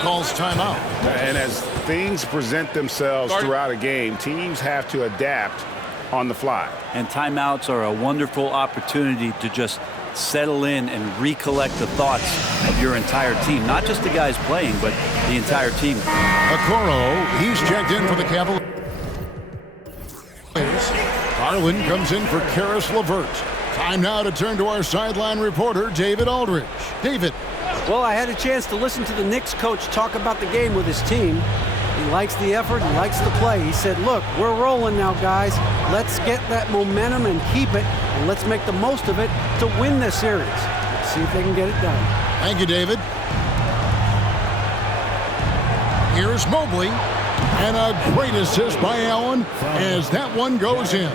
calls timeout. And as things present themselves throughout a game, teams have to adapt on the fly. And timeouts are a wonderful opportunity to just settle in and recollect the thoughts of your entire team. Not just the guys playing, but the entire team. Okoro, he's checked in for the Cavaliers. Garland comes in for Karis LeVert. Time now to turn to our sideline reporter, David Aldridge. David. Well, I had a chance to listen to the Knicks coach talk about the game with his team. He likes the effort, he likes the play. He said, look, we're rolling now, guys. Let's get that momentum and keep it, and let's make the most of it to win this series. Let's see if they can get it done. Thank you, David. Here's Mobley, and a great assist by Allen as that one goes in.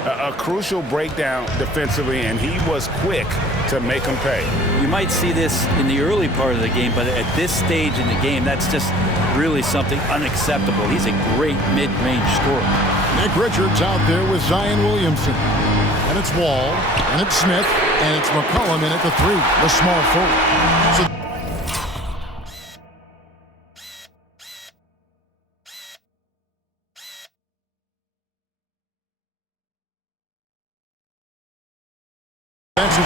A crucial breakdown defensively, and he was quick to make them pay. You might see this in the early part of the game, but at this stage in the game, that's just really something unacceptable. He's a great mid-range scorer. Nick Richards out there with Zion Williamson. And it's Wall, and it's Smith, and it's McCollum in at the three, the small forward. So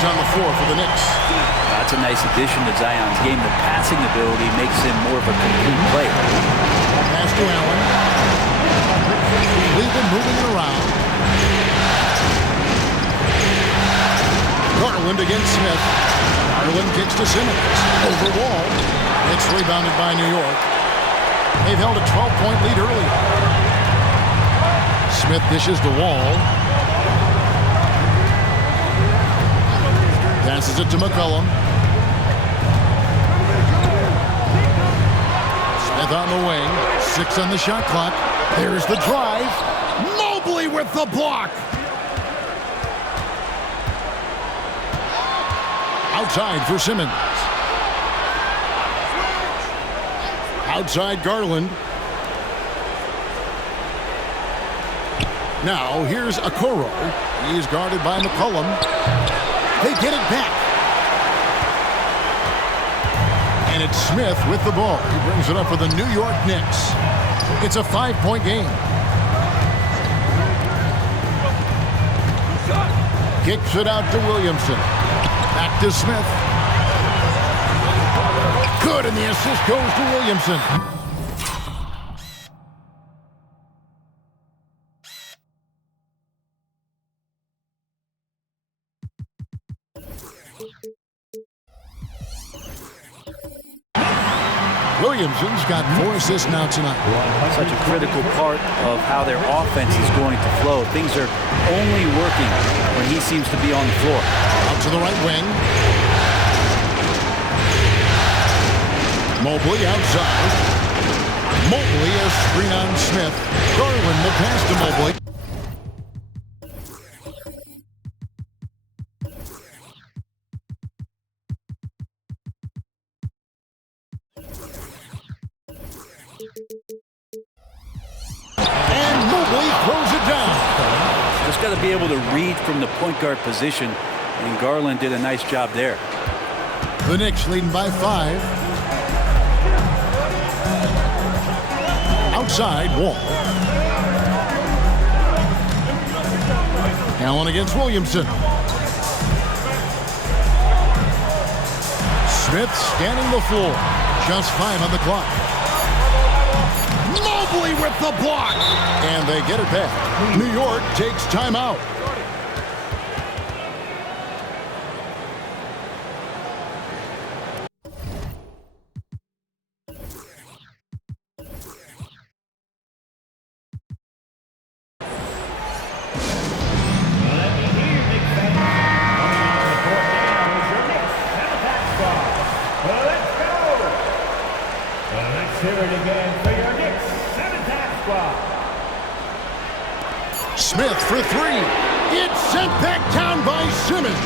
on the floor for the Knicks. That's a nice addition to Zion's game. The passing ability makes him more of a complete player. Pass to Allen. Cleveland moving it around. Garland against Smith. Garland kicks to Simmons. Over Wall. It's rebounded by New York. They've held a 12-point lead early. Smith dishes to Wall. Passes it to McCollum. Smith on the wing. 6 on the shot clock. There's the drive. Mobley with the block. Outside for Simmons. Outside Garland. Now here's Okoro. He's guarded by McCollum. They get it back. And it's Smith with the ball. He brings it up for the New York Knicks. It's a 5-point game. Kicks it out to Williamson. Back to Smith. Good, and the assist goes to Williamson. Williamson's got 4 assists now tonight. Such a critical part of how their offense is going to flow. Things are only working when he seems to be on the floor. Out to the right wing. Mobley outside. Mobley a screen on Smith. Garland the pass to Mobley. And Mobley throws it down. Just got to be able to read from the point guard position, and Garland did a nice job there. The Knicks leading by 5. Outside, Wall. Allen against Williamson. Smith scanning the floor. Just 5 on the clock. Mobley with the block. And they get it back. New York takes timeout. Smith for 3. It's sent back down by Simmons.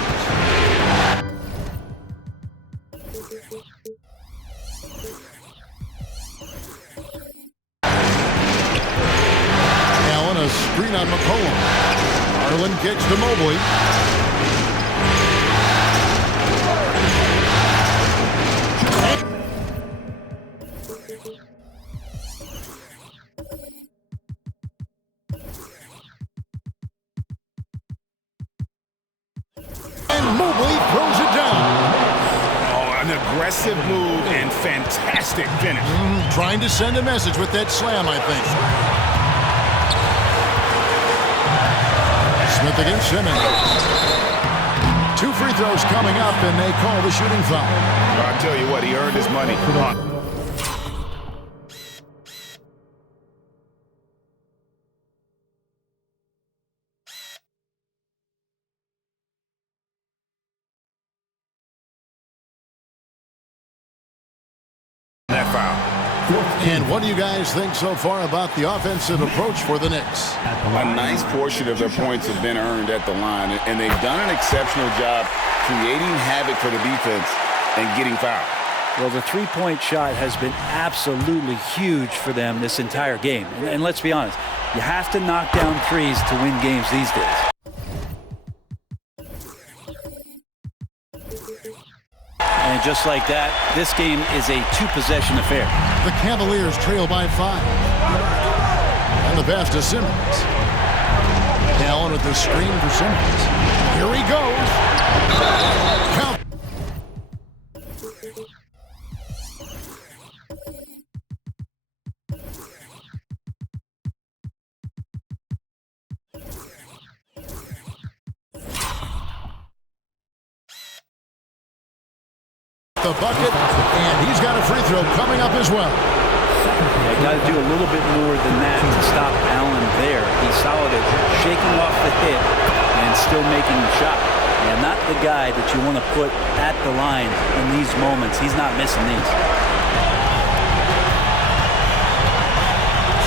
Allen a screen on McCollum. Garland kicks to Mobley. An aggressive move and fantastic finish. Trying to send a message with that slam, I think. Smith against Simmons. 2 free throws coming up, and they call the shooting foul. I'll tell you what, he earned his money. That foul. And what do you guys think so far about the offensive approach for the Knicks? A nice portion of their points have been earned at the line, and they've done an exceptional job creating havoc for the defense and getting fouled. Well, the three-point shot has been absolutely huge for them this entire game. And let's be honest, you have to knock down threes to win games these days. And just like that, this game is a 2-possession affair. The Cavaliers trail by 5. And the pass to Simmons. Allen with the screen for Simmons. Here he goes. Count. The bucket, and he's got a free throw coming up as well. They got to do a little bit more than that to stop Allen there. He's solid at shaking off the hit and still making the shot. And not the guy that you want to put at the line in these moments. He's not missing these.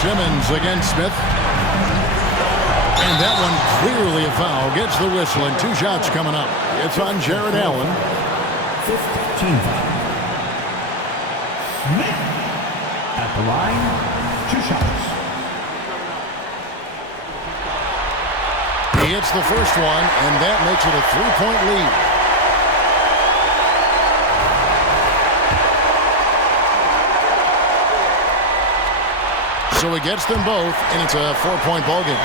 Simmons against Smith. And that one clearly a foul. Gets the whistle, and 2 shots coming up. It's on Jared Allen. 15 Smith at the line, 2 shots. He hits the first one, and that makes it a 3-point lead. So he gets them both, and it's a 4-point ball game.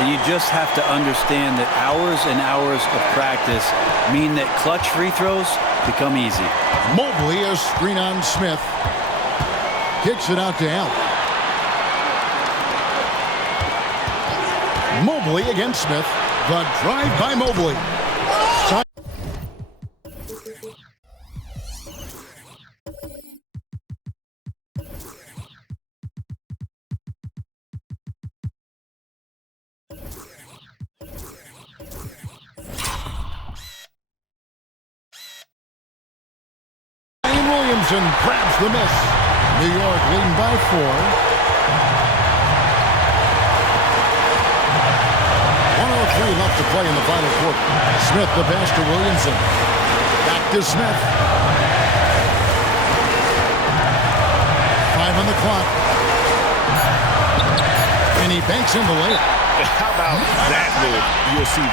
You just have to understand that hours and hours of practice mean that clutch free throws become easy. Mobley, a screen on Smith. Kicks it out to Allen. Mobley against Smith. The drive by Mobley. Williamson grabs the miss. New York leading by 4. 1:03 left to play in the final quarter. Smith the pass to Williamson. Back to Smith. 5 on the clock. And he banks in the layup. How about that move? You'll see.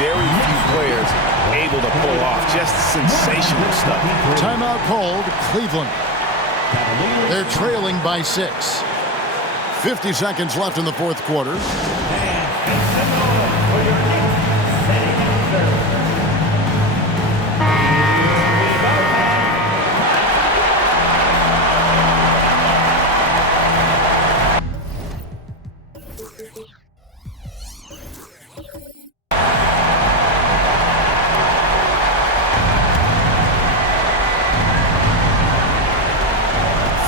Very few players able to pull off just sensational stuff. Timeout called, Cleveland. They're trailing by 6. 50 seconds left in the 4th quarter.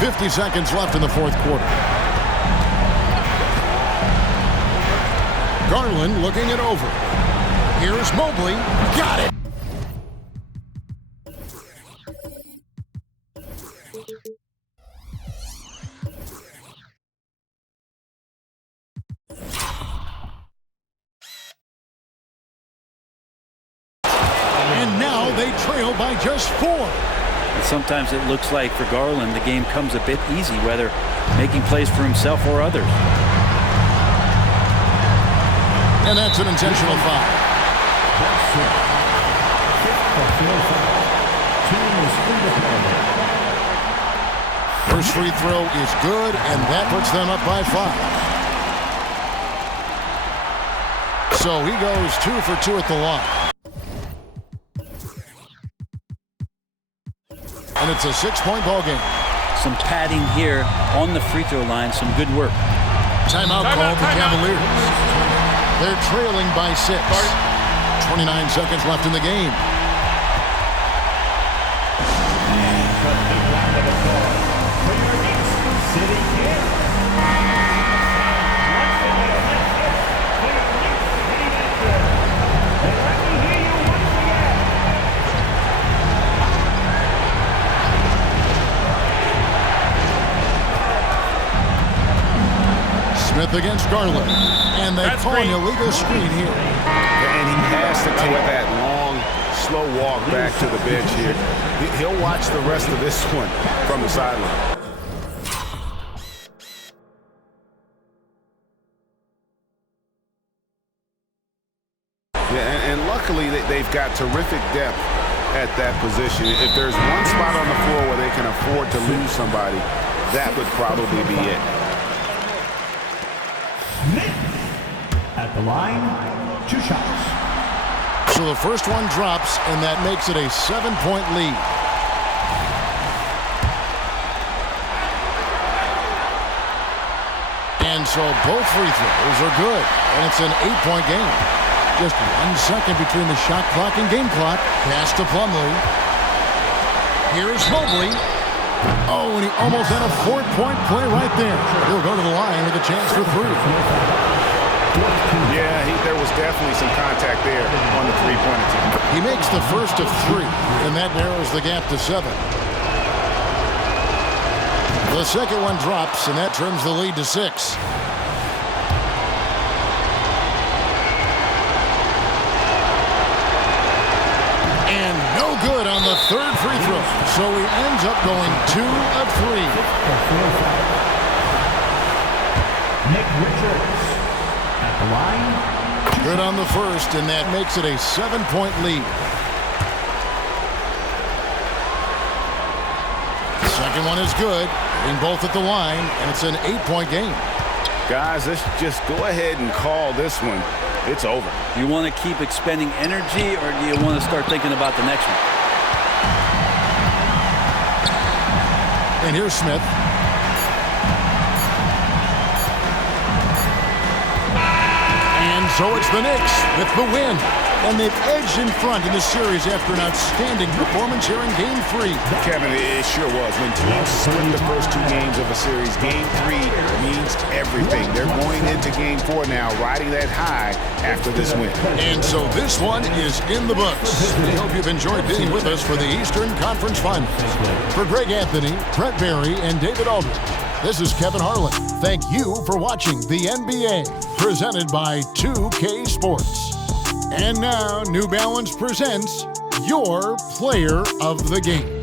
.50 seconds left in the 4th quarter. Garland looking it over. Here's Mobley. Got it. And now they trail by just 4. And sometimes it looks like for Garland the game comes a bit easy, whether making plays for himself or others. And that's an intentional foul. First free throw is good, and that puts them up by 5. So he goes 2 for 2 at the line. And it's a 6-point ball game. Some padding here on the free throw line. Some good work. Timeout called the Cavaliers. They're trailing by 6. 29 seconds left in the game. Smith against Garland, and they call an illegal screen here. And he has to take that long, slow walk back to the bench here. He'll watch the rest of this one from the sideline. Yeah, and luckily they've got terrific depth at that position. If there's one spot on the floor where they can afford to lose somebody, that would probably be it. At the line, 2 shots. So the first one drops, and that makes it a 7-point lead. And so both free throws are good, and it's an 8-point game. Just 1 second between the shot clock and game clock. Pass to Plumlee. Here's Mobley. Oh, and he almost had a 4-point play right there. He'll go to the line with a chance for 3. Yeah, there was definitely some contact there on the three-point attempt. He makes the first of 3, and that narrows the gap to 7. The second one drops, and that trims the lead to 6. And no good on the third free throw, so he ends up going 2 of 3. Nick Richards. At the line. Good on the first, and that makes it a 7-point lead. The second one is good, hitting both at the line, and it's an 8-point game. Guys, let's just go ahead and call this one. It's over. Do you want to keep expending energy, or do you want to start thinking about the next one? And here's Smith. And so it's the Knicks with the win. And they've edged in front in the series after an outstanding performance here in Game 3. Kevin, it sure was. When teams split the first 2 games of a series, Game 3 means everything. They're going into Game 4 now, riding that high after this win. And so this one is in the books. We hope you've enjoyed being with us for the Eastern Conference Finals. For Greg Anthony, Brett Barry, and David Aldridge, this is Kevin Harlan. Thank you for watching the NBA, presented by 2K Sports. And now, New Balance presents your Player of the Game.